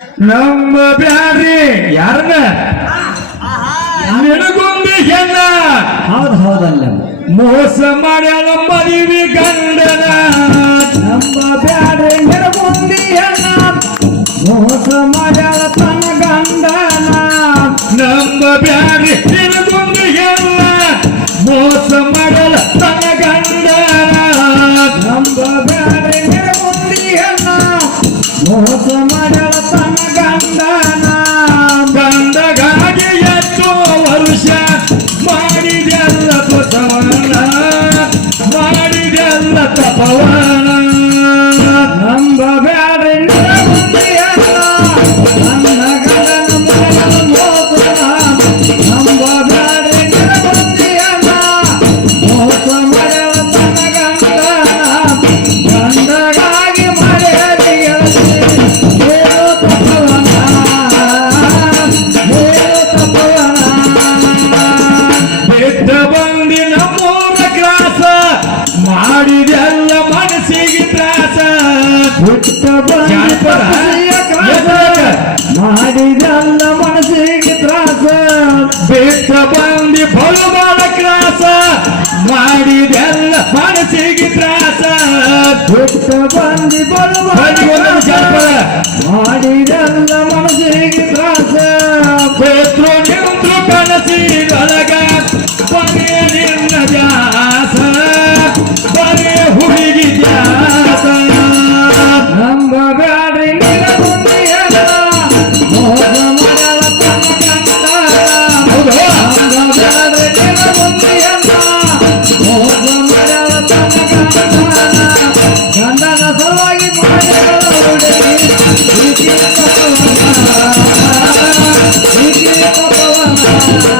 ನಮ್ಮ ಬ್ಯಾಡ್ರಿ ಯಾರನ್ನ? ನಿನಗೊಂದು ಹೆಣ್ಣ. ಹೌದು ಹೌದಲ್ಲ ಮೋಸ ಮಾಡ್ಯಾಳ ಮದುವೆ ಗಂಡನ. ನಮ್ಮ ಬ್ಯಾಡ್ರಿ ನಿನಗೊಂದು ಹೆಣ್ಣ. ಮೋಸ ಮಾಡ್ಯಾಳ ತನ್ನ ಗಂಡನ. ನಮ್ಮ ಬ್ಯಾಡ್ರಿ ನಿನಗೊಂದು ಹೆಣ್ಣ. ಮೋಸ ಮಾಡ್ಯಾಳ ತನ್ನ Oh, come on, let's sing gandana. ಮಾಡಿದೆಲ್ಲ ಮನಸ್ಸಿಗೆ ತ್ರಾಸ. ಬಿಟ್ಟು ಬಂದು ಬರುವ ಮಾಡಿದ Thank you.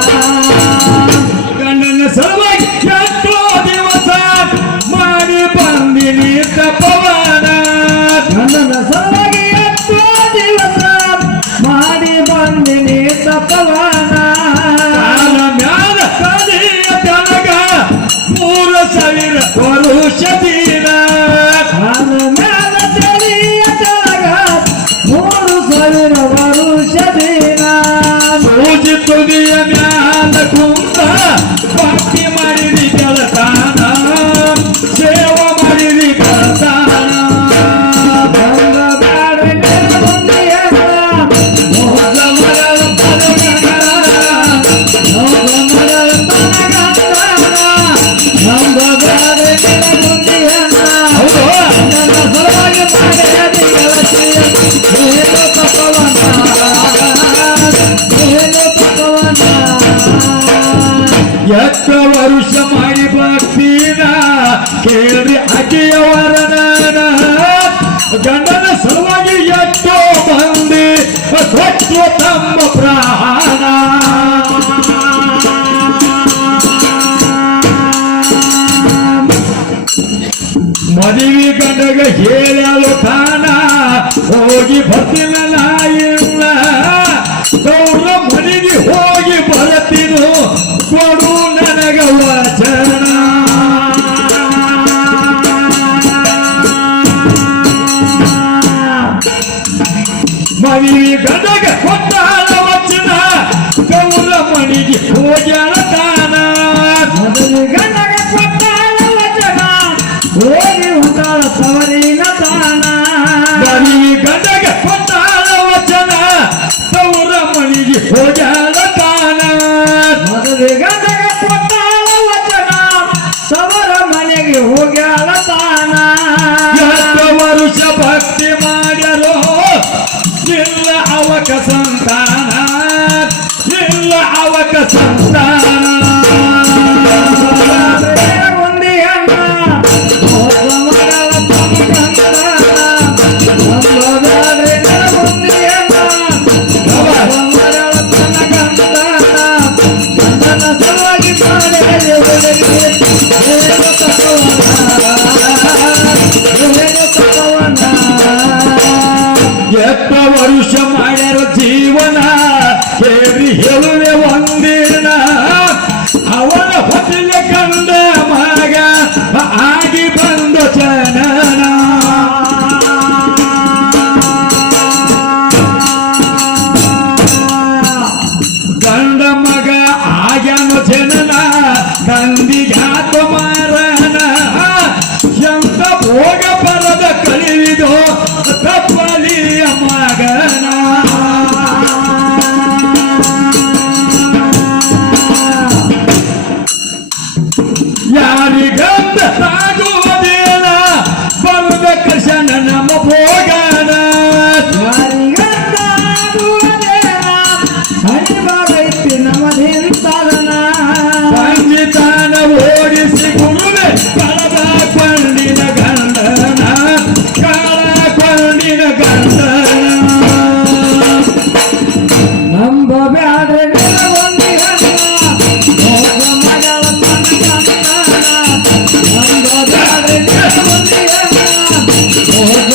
ಹೇಳಲು ತಾನ ಹೋಗಿ ಬರ್ತಿನ ನಾಯಿಲ್ಲ ಗೌರ ಮನೆಗೆ ಹೋಗಿ ಬರತೀನು ಕೊಡು ನನಗ ವಚನ. ಮವಿ ಗದಗ ಕೊಟ್ಟಾನ ವಚನ. ಗೌರ ಮನೆಗೆ ಹೋಗ್ಯಾಳ ತಾನ. ಗದಗ ಕೊಟ್ಟಾನ ವಚನ. ಹೋಗಿ ಉಂಟಾಳ ಸವರಿ Oh,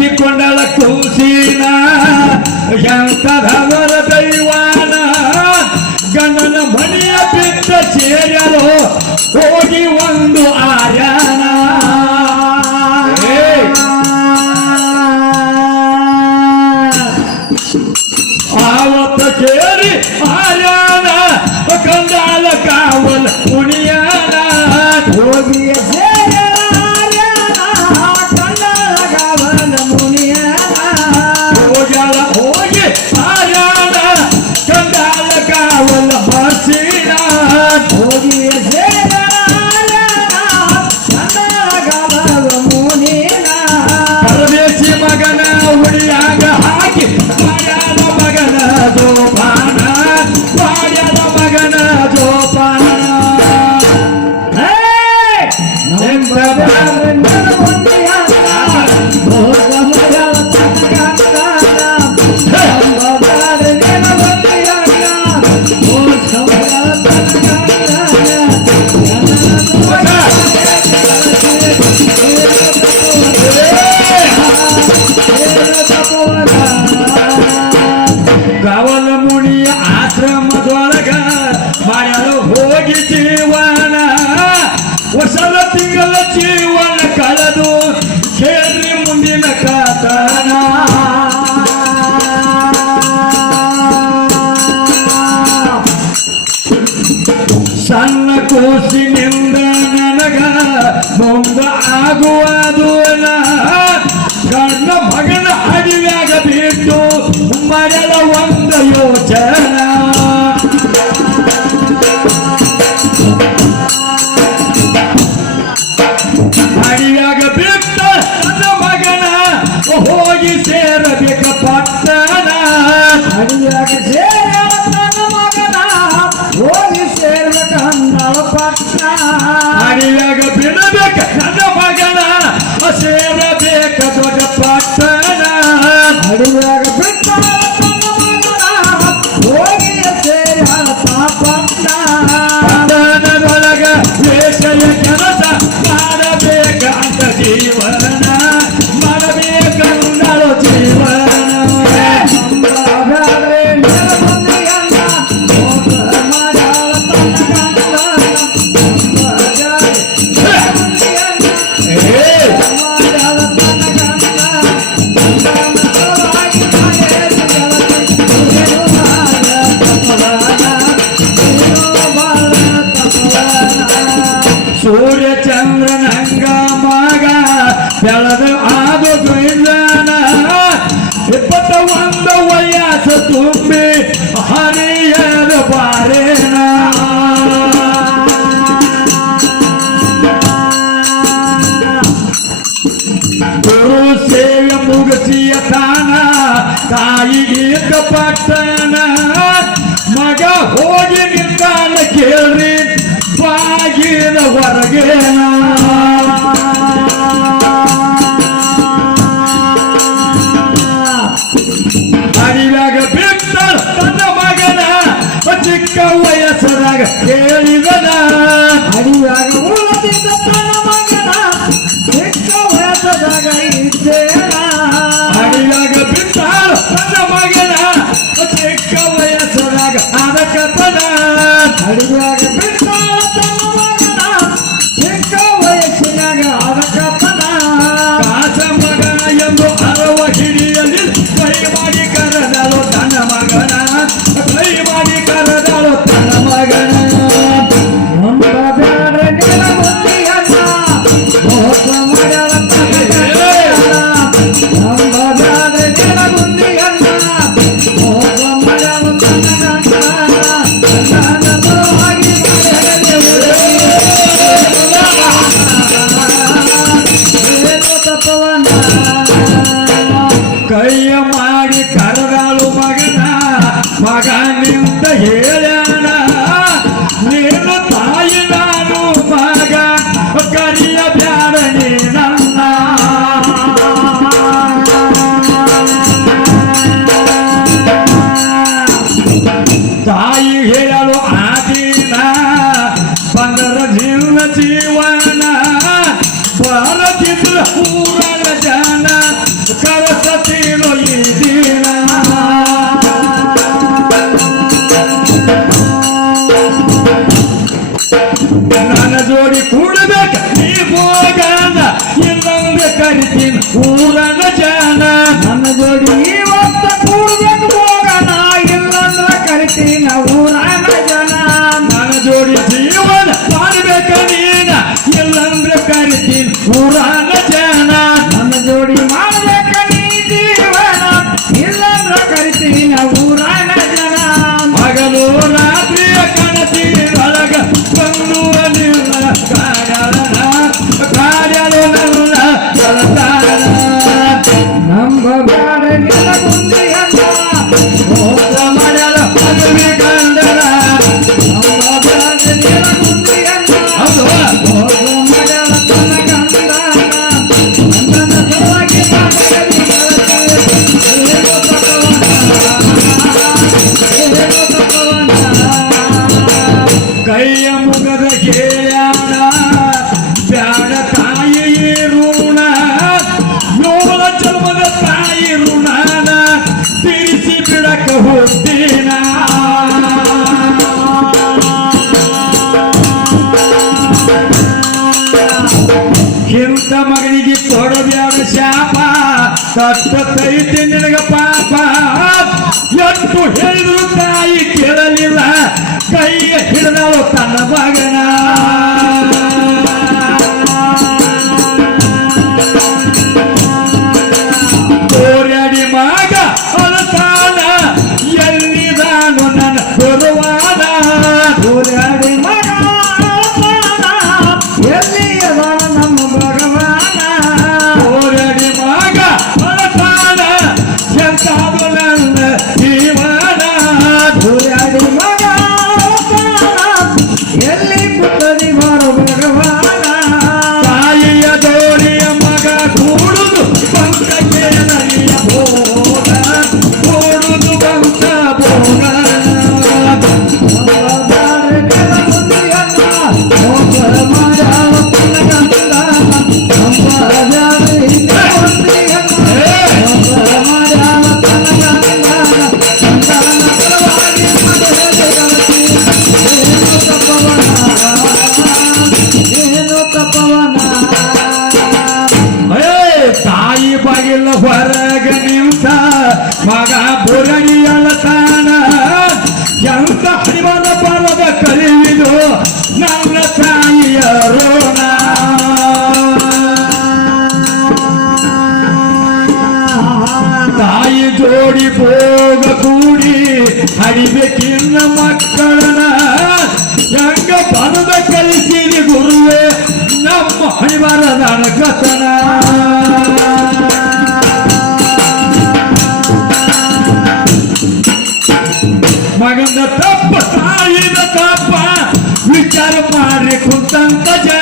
ಕಟ್ಟಿಕೊಂಡಳ ಕುಂಸಿನ ಎಂತದವರ ದೈವಾನ. ಗಂಡನ ಮನೆಯ ಬಿಟ್ಟ ಸೇರಲು ಹೋಗಿ ಒಂದು ಆರ್ಯ. ತಿಂಗಳ ಜೀವನ ಕೇಳ್ರಿ ಬಾಗಿನ ಹೊರಗೆ ಅಡಿಯಾಗ ಬಿಟ್ಟ ತನ್ನ ಮಗನ ಚಿಕ್ಕ ವಯಸ್ಸದಾಗ ಕೇಳಿದನ. ಅಡಿಯಾಗ Thank ಮಾಡಿಬೇಕಿನ್ನ ಮಕ್ಕಳನ್ನ ಹೆಂಗ ಬಂದ ಕಲಿಸಿರಿ ಗುರುವೆ? ನಮ್ಮ ಹಣಿಬಾರದ ಕಥನ ಮಗಂದ ತಪ್ಪ ತಾಯಿದ ತಪ್ಪ ವಿಚಾರ ಮಾಡಿ ಕುಂತ ಜನ